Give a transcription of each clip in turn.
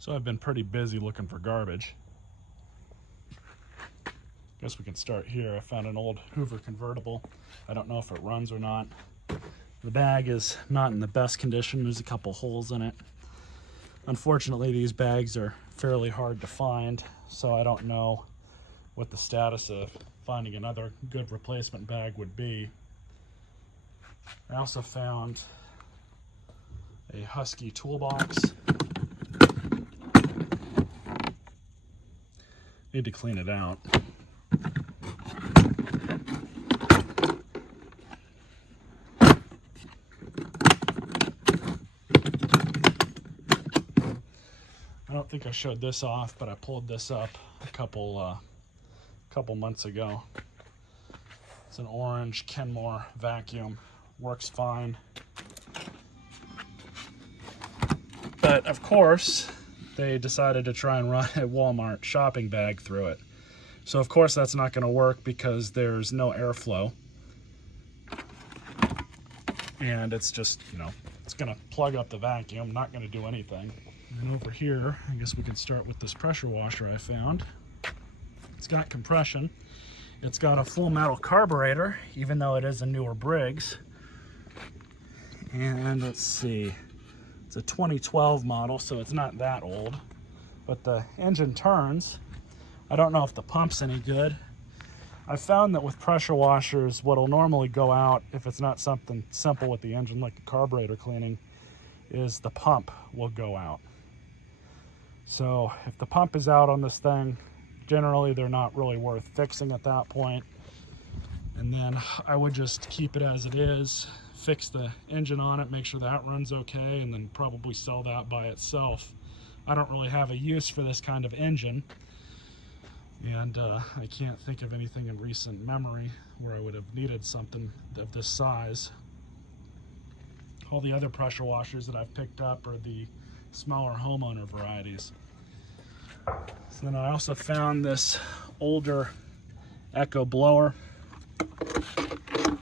So I've been pretty busy looking for garbage. Guess we can start here. I found an old Hoover Convertible. I don't know if it runs or not. The bag is not in the best condition. There's a couple holes in it. Unfortunately, these bags are fairly hard to find, so I don't know what the status of finding another good replacement bag would be. I also found a Husky toolbox. Need to clean it out. I don't think I showed this off, but I pulled this up a couple months ago. It's an orange Kenmore vacuum. Works fine. But of course, they decided to try and run a Walmart shopping bag through it. So of course that's not going to work because there's no airflow. And it's just, it's going to plug up the vacuum, not going to do anything. And over here, I guess we can start with this pressure washer I found. It's got compression. It's got a full metal carburetor, even though it is a newer Briggs. And let's see, it's a 2012 model, so it's not that old. But the engine turns. I don't know if the pump's any good. I found that with pressure washers, what'll normally go out, if it's not something simple with the engine like a carburetor cleaning, is the pump will go out. So if the pump is out on this thing, generally they're not really worth fixing at that point. And then I would just keep it as it is, fix the engine on it, make sure that runs okay, and then probably sell that by itself. I don't really have a use for this kind of engine, and I can't think of anything in recent memory where I would have needed something of this size. All the other pressure washers that I've picked up are the smaller homeowner varieties. So then I also found this older Echo blower.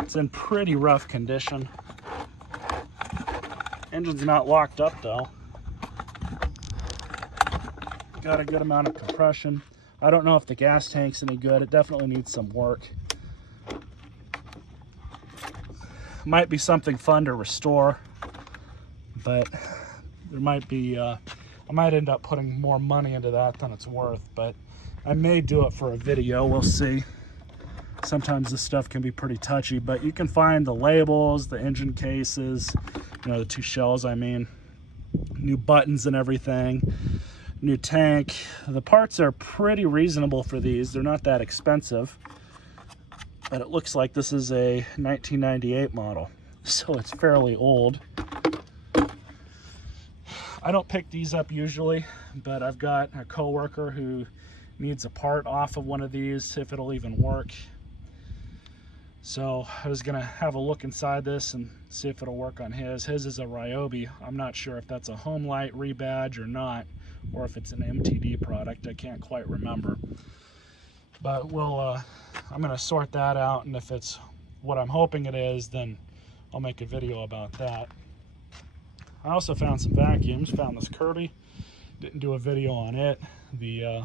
It's in pretty rough condition. Engine's not locked up though. Got a good amount of compression. I don't know if the gas tank's any good. It definitely needs some work. Might be something fun to restore, but there might be, I might end up putting more money into that than it's worth, but I may do it for a video. We'll see. Sometimes this stuff can be pretty touchy, but you can find the labels, the engine cases, the two shells, new buttons and everything, new tank. The parts are pretty reasonable for these. They're not that expensive, but it looks like this is a 1998 model, so it's fairly old. I don't pick these up usually, but I've got a coworker who needs a part off of one of these, if it'll even work. So I was gonna have a look inside this and see if it'll work on his. His is a Ryobi. I'm not sure if that's a Home Light rebadge or not, or if it's an MTD product. I can't quite remember. But I'm gonna sort that out, and if it's what I'm hoping it is, then I'll make a video about that. I also found some vacuums. Found this Kirby. Didn't do a video on it. The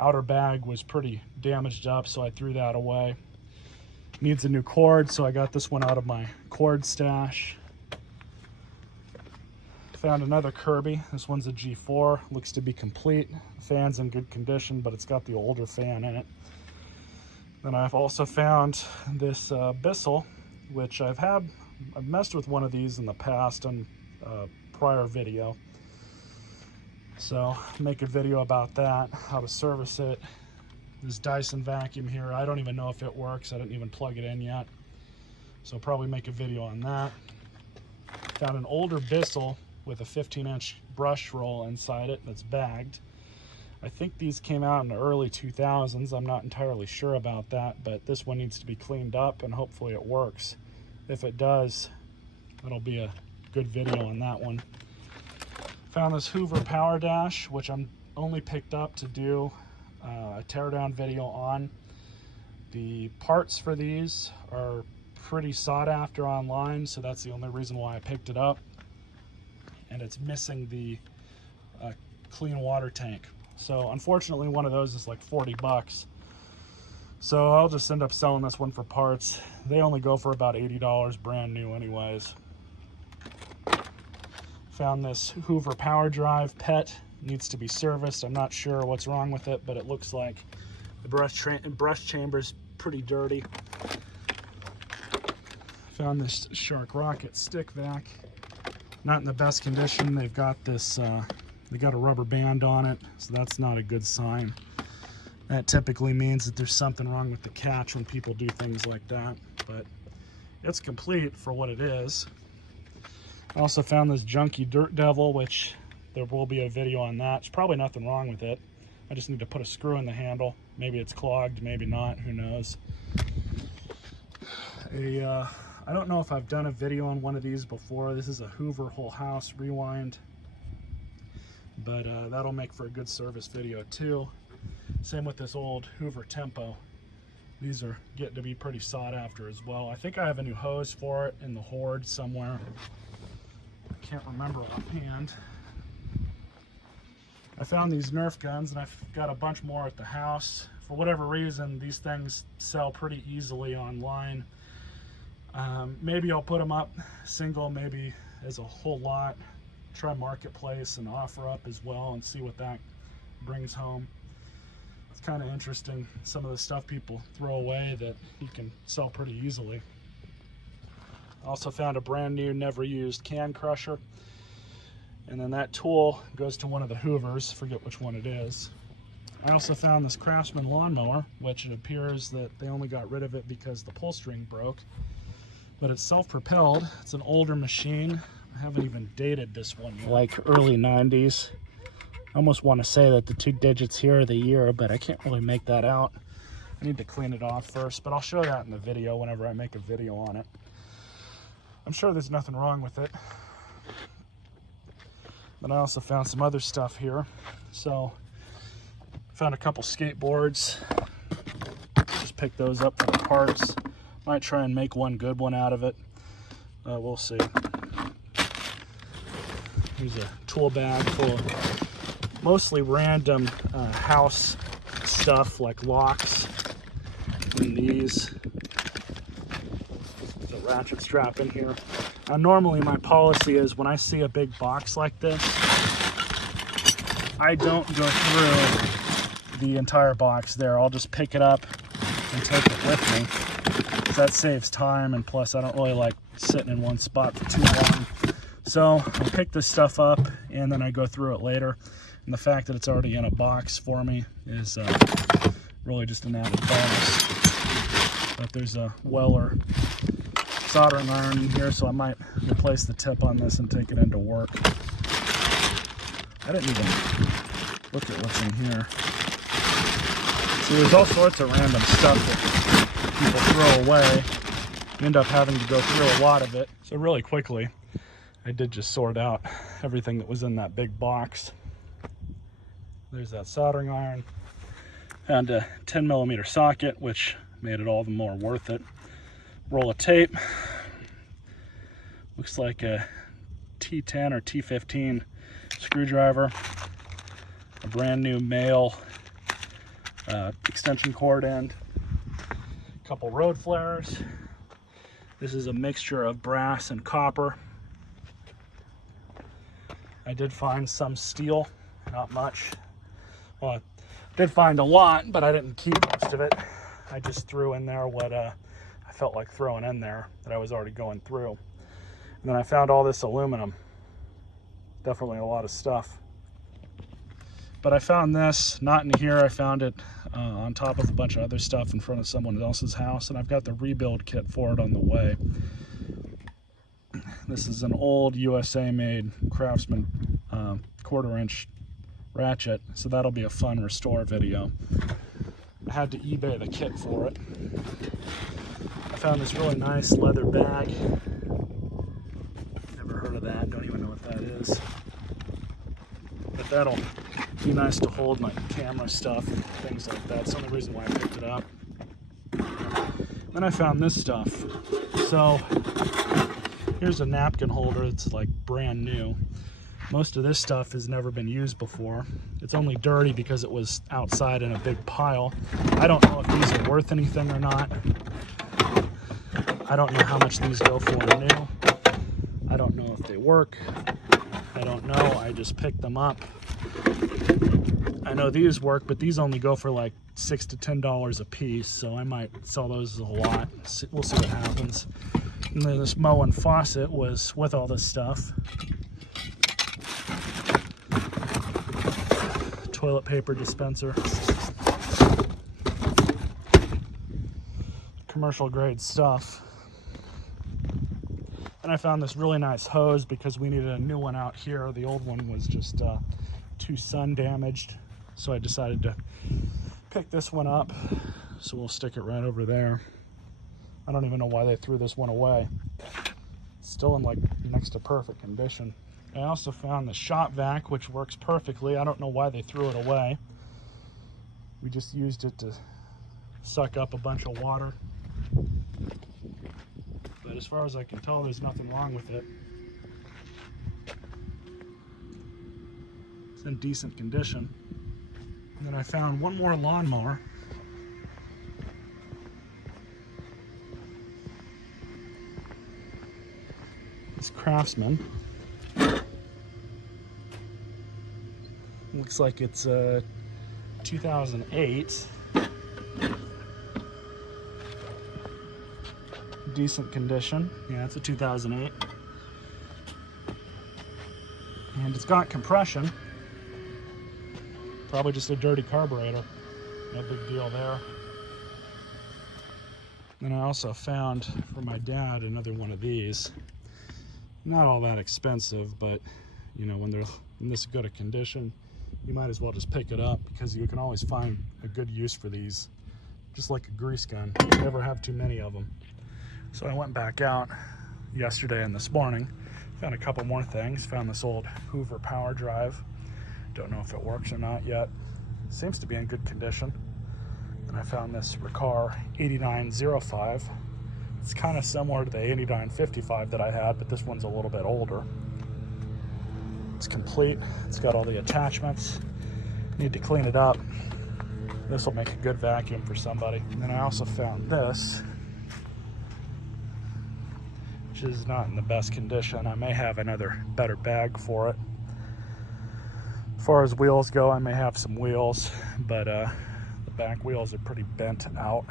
outer bag was pretty damaged up, so I threw that away. Needs a new cord, so I got this one out of my cord stash. Found another Kirby. This one's a G4. Looks to be complete. The fan's in good condition, but it's got the older fan in it. Then I've also found this Bissell, which I've messed with one of these in the past on a prior video. So make a video about that, how to service it. This Dyson Vacuum here, I don't even know if it works. I didn't even plug it in yet. So I'll probably make a video on that. Found an older Bissell with a 15-inch brush roll inside it that's bagged. I think these came out in the early 2000s. I'm not entirely sure about that, but this one needs to be cleaned up and hopefully it works. If it does, that'll be a good video on that one. Found this Hoover Power Dash, which I'm only picked up to do a teardown video on. The parts for these are pretty sought after online, so that's the only reason why I picked it up. And it's missing the clean water tank. So unfortunately one of those is like 40 bucks. So I'll just end up selling this one for parts. They only go for about $80 brand new anyways. Found this Hoover Power Drive PET. Needs to be serviced. I'm not sure what's wrong with it, but it looks like the brush chamber's pretty dirty. Found this Shark Rocket stick vac. Not in the best condition. They've got this, they got a rubber band on it, so that's not a good sign. That typically means that there's something wrong with the catch when people do things like that, but it's complete for what it is. I also found this junky Dirt Devil, which there will be a video on that. There's probably nothing wrong with it. I just need to put a screw in the handle. Maybe it's clogged, maybe not, who knows. I don't know if I've done a video on one of these before. This is a Hoover Whole House Rewind, but that'll make for a good service video too. Same with this old Hoover Tempo. These are getting to be pretty sought after as well. I think I have a new hose for it in the hoard somewhere. I can't remember offhand. I found these Nerf guns, and I've got a bunch more at the house. For whatever reason, these things sell pretty easily online. Maybe I'll put them up single, maybe as a whole lot. Try Marketplace and offer up as well and see what that brings home. It's kind of interesting, some of the stuff people throw away that you can sell pretty easily. I also found a brand new, never used can crusher. And then that tool goes to one of the Hoovers, forget which one it is. I also found this Craftsman Lawnmower, which it appears that they only got rid of it because the pull string broke. But it's self-propelled. It's an older machine. I haven't even dated this one yet. Like early 90s. I almost want to say that the 2 digits here are the year, but I can't really make that out. I need to clean it off first, but I'll show that in the video whenever I make a video on it. I'm sure there's nothing wrong with it. But I also found some other stuff here. So, found a couple skateboards. Just picked those up for the parts. Might try and make one good one out of it. We'll see. Here's a tool bag full of mostly random house stuff like locks and these. There's a ratchet strap in here. Now, normally my policy is when I see a big box like this, I don't go through the entire box there. I'll just pick it up and take it with me. That saves time, and plus I don't really like sitting in one spot for too long. So I pick this stuff up and then I go through it later. And the fact that it's already in a box for me is really just an added bonus. But there's a Weller soldering iron in here, so I might replace the tip on this and take it into work. I didn't even look at what's in here. See, there's all sorts of random stuff that people throw away. You end up having to go through a lot of it. So really quickly, I did just sort out everything that was in that big box. There's that soldering iron. Found a 10mm socket, which made it all the more worth it. Roll of tape. Looks like a T10 or T15 screwdriver. A brand new male extension cord end. A couple road flares. This is a mixture of brass and copper. I did find some steel, not much. Well, I did find a lot, but I didn't keep most of it. I just threw in there what I felt like throwing in there that I was already going through. And then I found all this aluminum. Definitely a lot of stuff. But I found this, not in here. I found it on top of a bunch of other stuff in front of someone else's house, and I've got the rebuild kit for it on the way. This is an old USA-made Craftsman 1/4-inch ratchet, so that'll be a fun restore video. I had to eBay the kit for it. I found this really nice leather bag. Never heard of that, don't even know what that is. But that'll be nice to hold my camera stuff and things like that. It's the only reason why I picked it up. Then I found this stuff. So here's a napkin holder. It's like brand new. Most of this stuff has never been used before. It's only dirty because it was outside in a big pile. I don't know if these are worth anything or not. I don't know how much these go for new. I don't know if they work. I don't know. I just picked them up. I know these work, but these only go for like $6 to $10 a piece, so I might sell those as a lot. We'll see what happens. And then this Moen Faucet was with all this stuff. Toilet paper dispenser. Commercial grade stuff. And I found this really nice hose because we needed a new one out here. The old one was just too sun damaged. So I decided to pick this one up. So we'll stick it right over there. I don't even know why they threw this one away. It's still in like next to perfect condition. I also found the shop vac, which works perfectly. I don't know why they threw it away. We just used it to suck up a bunch of water. But as far as I can tell, there's nothing wrong with it. It's in decent condition. And then I found one more lawnmower. It's Craftsman. Looks like it's 2008. Decent condition. Yeah, it's a 2008. And it's got compression. Probably just a dirty carburetor. No big deal there. Then I also found for my dad another one of these. Not all that expensive, but you know, when they're in this good a condition, you might as well just pick it up because you can always find a good use for these. Just like a grease gun. You never have too many of them. So I went back out yesterday and this morning, found a couple more things. Found this old Hoover power drive. Don't know if it works or not yet. Seems to be in good condition. And I found this Riccar 8905. It's kind of similar to the 8955 that I had, but this one's a little bit older. It's complete. It's got all the attachments. Need to clean it up. This will make a good vacuum for somebody. And then I also found this, which is not in the best condition. I may have another better bag for it. As far as wheels go, I may have some wheels, but the back wheels are pretty bent out.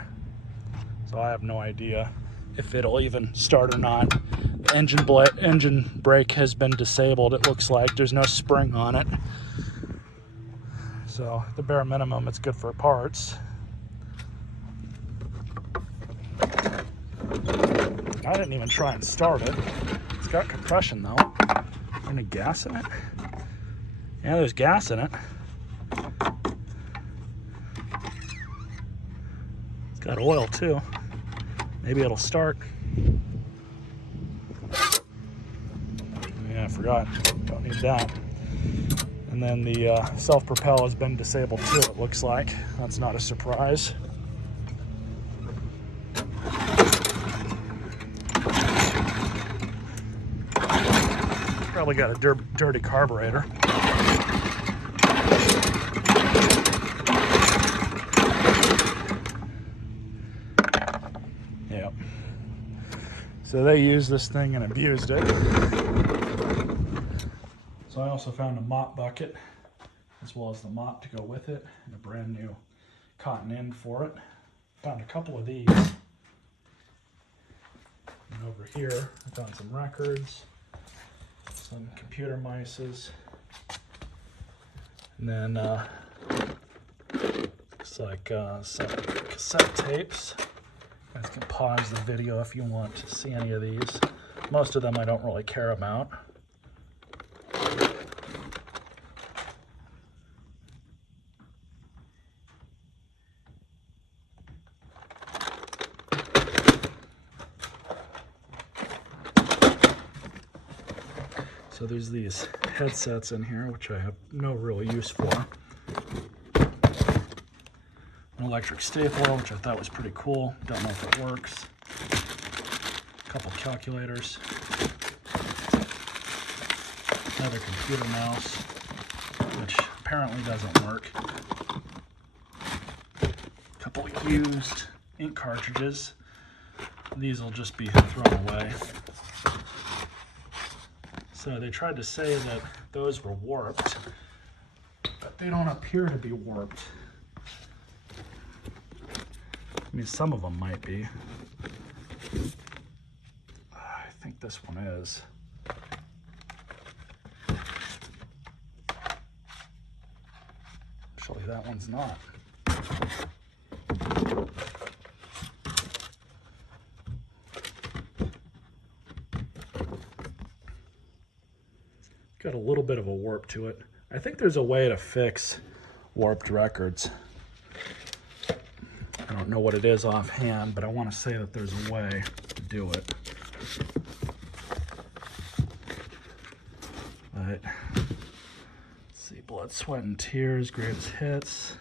So I have no idea if it'll even start or not. The engine brake has been disabled. It looks like there's no spring on it. So at the bare minimum, it's good for parts. I didn't even try and start it. It's got compression though. Any gas in it? Yeah, there's gas in it. It's got oil too. Maybe it'll start. Yeah, I forgot. Don't need that. And then the self-propel has been disabled too, it looks like. That's not a surprise. Probably got a dirty carburetor. Yep. So they used this thing and abused it. So I also found a mop bucket, as well as the mop to go with it, and a brand new cotton end for it. Found a couple of these. And over here, I found some records, some computer mices, and then looks like some cassette tapes. You guys can pause the video if you want to see any of these. Most of them I don't really care about. So there's these headsets in here, which I have no real use for. An electric stapler, which I thought was pretty cool. Don't know if it works. A couple calculators. Another computer mouse, which apparently doesn't work. A couple used ink cartridges. These will just be thrown away. So they tried to say that those were warped, but they don't appear to be warped. I mean, some of them might be. I think this one is. Actually, that one's not. Got a little bit of a warp to it. I think there's a way to fix warped records. I don't know what it is offhand, but I want to say that there's a way to do it. But let's see, Blood, Sweat, and Tears, Greatest Hits.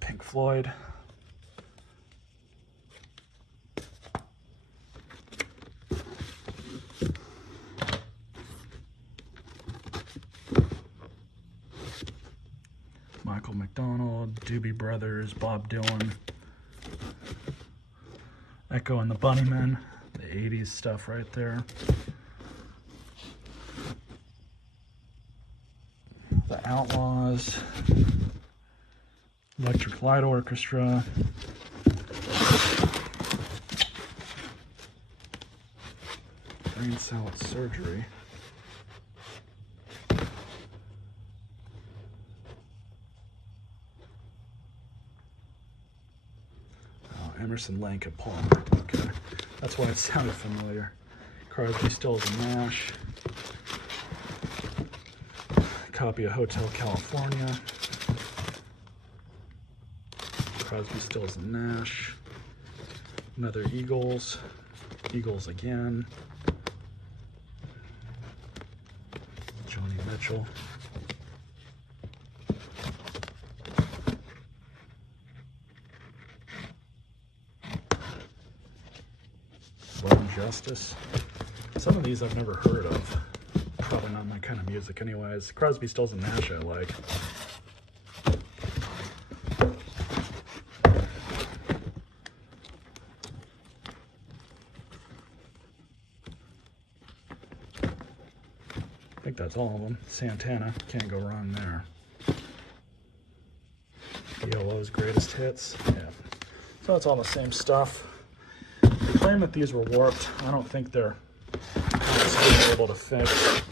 Pink Floyd. Michael McDonald, Doobie Brothers, Bob Dylan, Echo and the Bunnymen, the 80s stuff right there. The Outlaws, Electric Light Orchestra, Brain Salad Surgery. Emerson, Lake, and Palmer. Okay, that's why it sounded familiar. Crosby, Stills, and Nash. Copy of Hotel California. Crosby, Stills, and Nash. Another Eagles. Eagles again. Joni Mitchell. Justice. Some of these I've never heard of. Probably not my kind of music anyways. Crosby, Stills, and Nash I like. I think that's all of them. Santana, can't go wrong there. ELO's Greatest Hits. Yeah. So it's all the same stuff. They claim that these were warped. I don't think they're able to fix.